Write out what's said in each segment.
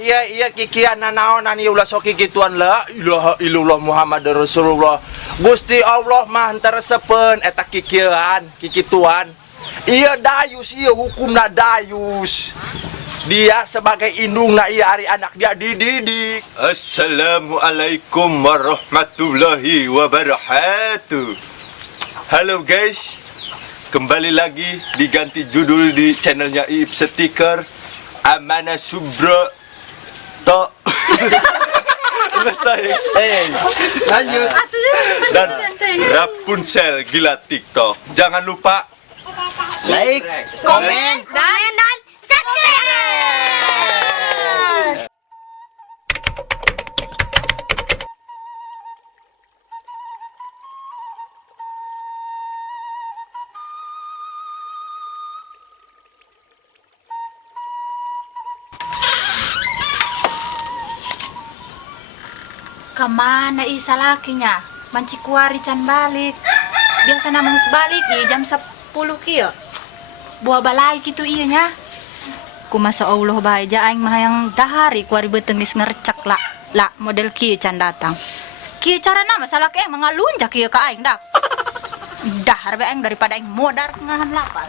iya kikian nanaonan ulah soki gituan la ilaha illallah Muhammad Rasulullah. Gusti Allah mah teresepen eta kikian kikituan. Iya dayus, iya hukumna dayus. Dia sebagai indungna iya ari anak dia dididik. Assalamualaikum warahmatullahi wabarakatuh. Halo guys, kembali lagi diganti judul di channelnya Iip Stiker Amanah Subro Tok. Lanjut. Dan Rapunzel gila TikTok. Jangan lupa like, komen, dan subscribe. Kemana isa lakinya? Mancikuari can balik. Biasa namang sebalik jam 10 kio. Buah balai gitu iya nya. Ku masa Allah bae ja aing mah yang dahari kuari betengis ngercek la model kieu can datang. Kieu carana masalah ke mangalunjak kieu ka aing dak. Dahar bae aing daripada aing modar ngahan lapar.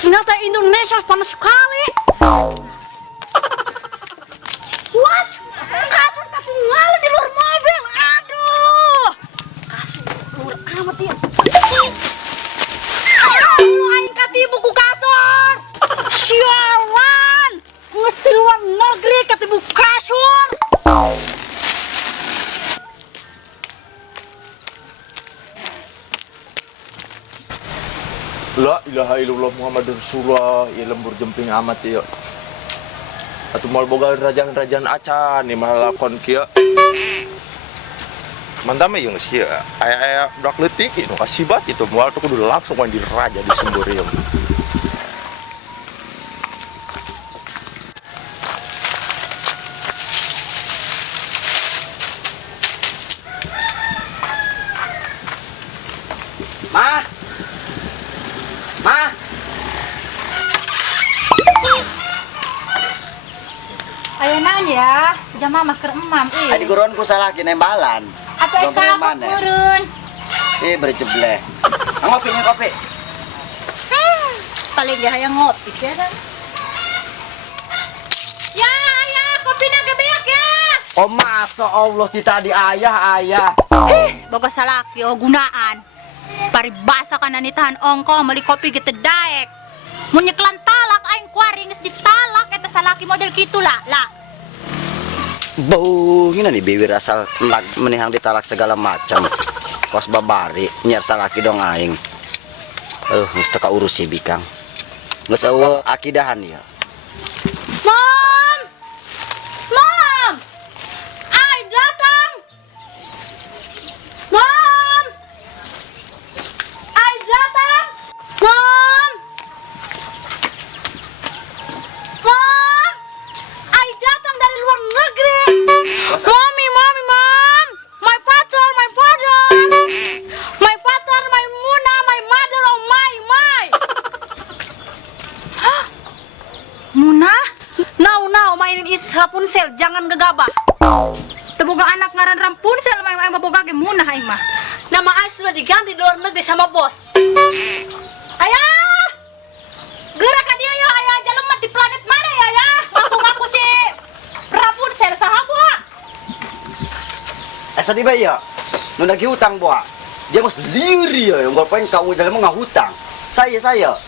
Ternyata Indonesia panas sekali. What? Kasur tapi ngalah di luar mobil. Aduh. Kasur luar amat ya. Lu aing katibu ku kasur. Sialan. Ngesti luar negeri katibu kasur. La ilaha illallah Muhammad Rasulullah. Ya lembur jemping amat ya. Atuh moal boga rajang-rajang acan nih mah lakon kieu. Mantap ya geus kieu. Aya dak leutik nu kasibat itu moal tuh kudu langsung mandi raja di sumber ieu. Ma. Ayo nanya, jam mama keur emam Adi guruan ku salah kinembalan. Atuh Belum eta mana? kurun. Beri cebleh. Ngopinya kopi. Paling dia yang ngopi ya kan. Ya, kopinya gebeak ya. Oh masa Allah kita di ayah. Boga salaki gunaan. Paribasa kana nitahan ongko meuli kopi gitu daek. Mun nyeklan talak aing kuari geus ditalak eta salaki model kitu lah. Bau, ini nih bibir asal menihang ditalak segala macam. Kos babari, nyer salaki dong aing. Mesti ka urus si Bikang. Geus eueuh akidahan ya. Mom! Ai datang! Mom! Ai datang! Mom! Ai datang dari luar negeri! Mommy, Mom! My father! My father, my Muna, my mother, oh my! Munah, Now, mainin is Rapunzel, jangan gegabah. teboga anak ngaran Rapunzel mah boga ge Munah aing mah. Nama Ais sudah diganti di luar negeri sama bos. Ayah! Gerak ka dieu yo ayah jelema di planet mana ya ya? Ngaku si Rapunzel saha Biasa di bayi ya. Nu nagih hutang buah. Dia mas diri ya, yang ngapain kau dalam ngahutang. Saya.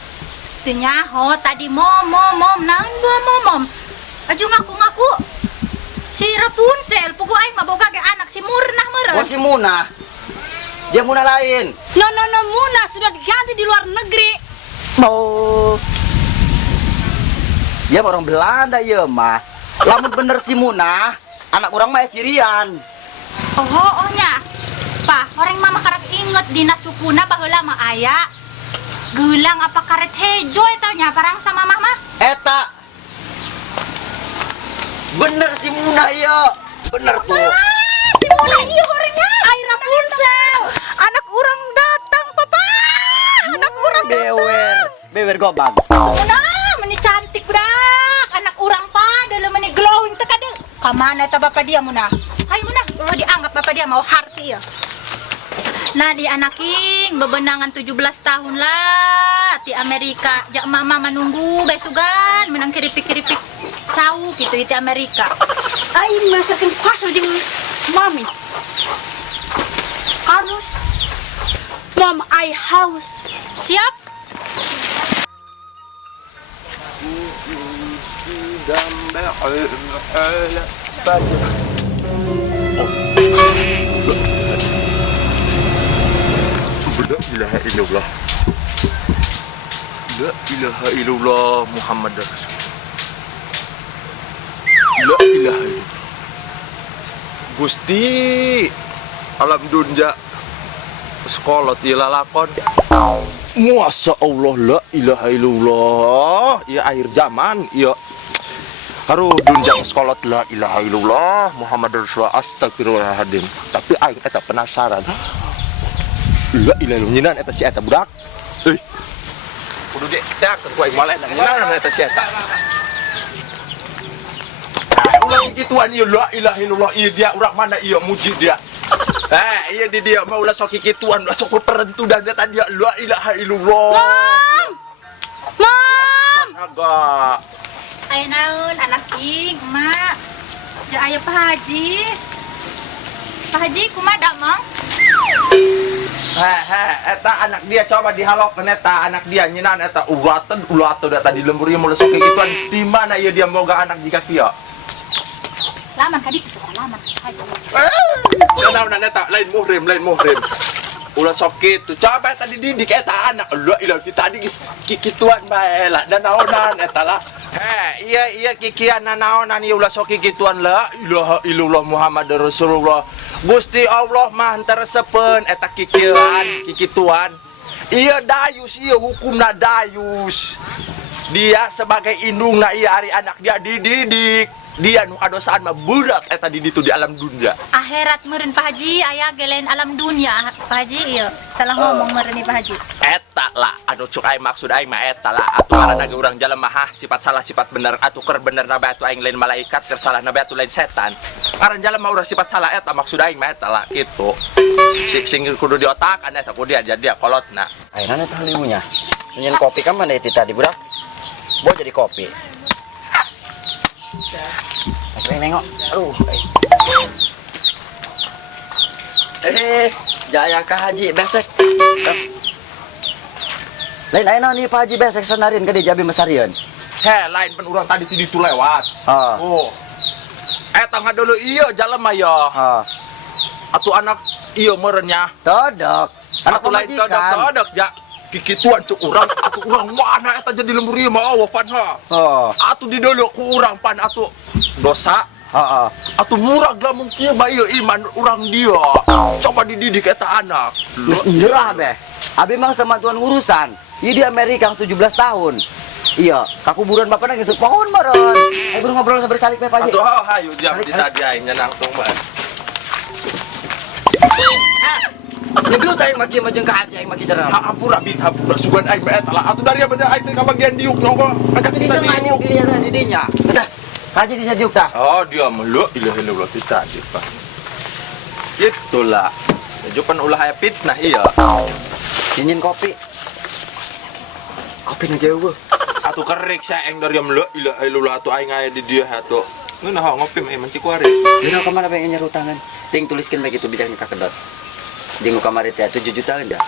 Tinyaho tadi mom naon gua mom. Aju ngaku. Si Rapunzel pugu aing mah boga ge anak si Murnah meureun. Wah si Muna. Dia Muna lain. No, Muna sudah diganti di luar negeri. Oh. Dia orang Belanda ya mah. Lamun bener si Muna, anak orang mah Sirian. Oh nya. Pah, orang mama karak inget dina sukuna baheula mah aya gelang apa karet hejo eta nya parang sama mama. Eta. Bener si Muna ya. Bener tuh. Si Muna ieu orangnya. Ai Rapunzel, anak orang datang, Papa. Anak orang Bewer gobang. Muna meni cantik budak. Anak urang pa dalam meni glowing teh kadeu. Ka mana eta bapak dia Muna? Hai Muna, kalau dianggap bapak dia mau harti ya. Nah di anaking bebenangan 17 tahun lah di Amerika. Jak mama menunggu besugan menang keripik-keripik cau gitu di Amerika. Ai masakin kuasa jeung mami. Harus Mom, I house. siap. La ilaha illallah. La ilaha illallah Muhammad Rasul. La ilaha illallah. Gusti alam dunya sekolah ieu lalakon. Masya Allah la ilaha illallah. Ieu akhir zaman ieu. Haru dunjang sekolah la ilaha illallah Muhammad Rasulullah astagfirullahaladzim. Tapi aing eta penasaran. La ilaha illallah nyinan eta si eta budak. Kudu ge teh ku aing maleh nyinan eta si eta. Ulah gituan ieu la ilaha illallah ieu dia urang mana ieu muji dia. Iya di dia mau ulah sok gituan ulah sok perentu dan dia tadi la ilaha illallah. Mom! Astaga. Aya naon anak king mak. Ja aya Pak Haji. Pak Haji kumaha Mang? Eta anak dia coba dihalokeun eta anak dia nyinan eta ulateun da tadi lembur ieu mulai sok gituan di mana ieu dia boga anak jika kieu. Laman ka ditu salaman Haji. Naon eta lain muhrim. Ulah sok kitu. Coba eta dididik eta anak la ilaha tadi geus kikituan bae lah dan naonan eta lah. Iya kikian naonan ieu ulah sok kikituan la ilaha illallah Muhammad Rasulullah. Gusti Allah mah teresepeun eta kikituan. Ieu dayus ieu hukumna dayus. Dia sebagai indungna ieu ari anak dia dididik. Dia nu kadosaan mah berat eta di ditu di alam dunia. Akhirat meureun Pak Haji aya gelen alam dunia Pak Haji ieu. Salah ngomong meureun Pak Haji. Eta lah anu cuk aing maksud aing mah eta lah atuh ngaranna ge urang jelema sifat salah sifat bener atuh keur benerna bae atuh aing lain malaikat keur salahna bae atuh lain setan. Ngaran jelema urang sifat salah eta maksud aing mah eta lah kitu. Sing kudu di otak eta kudu dia kolotna. Ayeuna eta halimunya. Nyen kopi kan mana itu tadi budak? Bawa jadi kopi. Sering nengok. Aduh. Jaya Kak Haji besek. Lain ayeuna nih Pak Haji besek sanarin ka di Jabi Mesarian. Lain pen urang tadi di ditu lewat. Oh. Eta ngadulu ieu jalema ya. Atuh anak ieu meureun nya. Todok. Anak Atuh lain todok ja. Kikituan cuk urang atuh urang mana eta jadi lembur ieu mah Allah pan ha. Atuh di deuleu ku urang pan atuh dosa. Atuh murag lamun kieu mah ieu iman urang dia. Coba dididik eta anak. Geus nyerah beh. Abi mah sama tuan urusan. Ieu di Amerika 17 tahun. Iya, kakuburan bapana geus pohon meureun. Ayo ngobrol sabar salik beh Pak Haji. Atuh hayu jam ditadiain nyenang tong mah. Ngeblut aing maki majeng Kak Haji aing maki jaran. Hampura sugan aing mah eta lah. Atuh dari abad aing teh ka bagian diuk nongko. Tapi di tengah diuk di dinya. Tah. Kak Haji di diuk tah. Oh, dia melu ilaha illallah tadi, Pak. Itulah. Jupan ulah aya fitnah iya. Dingin kopi. Kopi nu jauh. Atuh kerik saeng dari melu ilaha illallah atuh aing aya di dieu atuh. Ngeunah ngopi mah mencikuari. Biro kemana pengen nyaru tangan? Ting tuliskan begitu bijaknya kakedot. Di muka kamari teh 7 juta aja.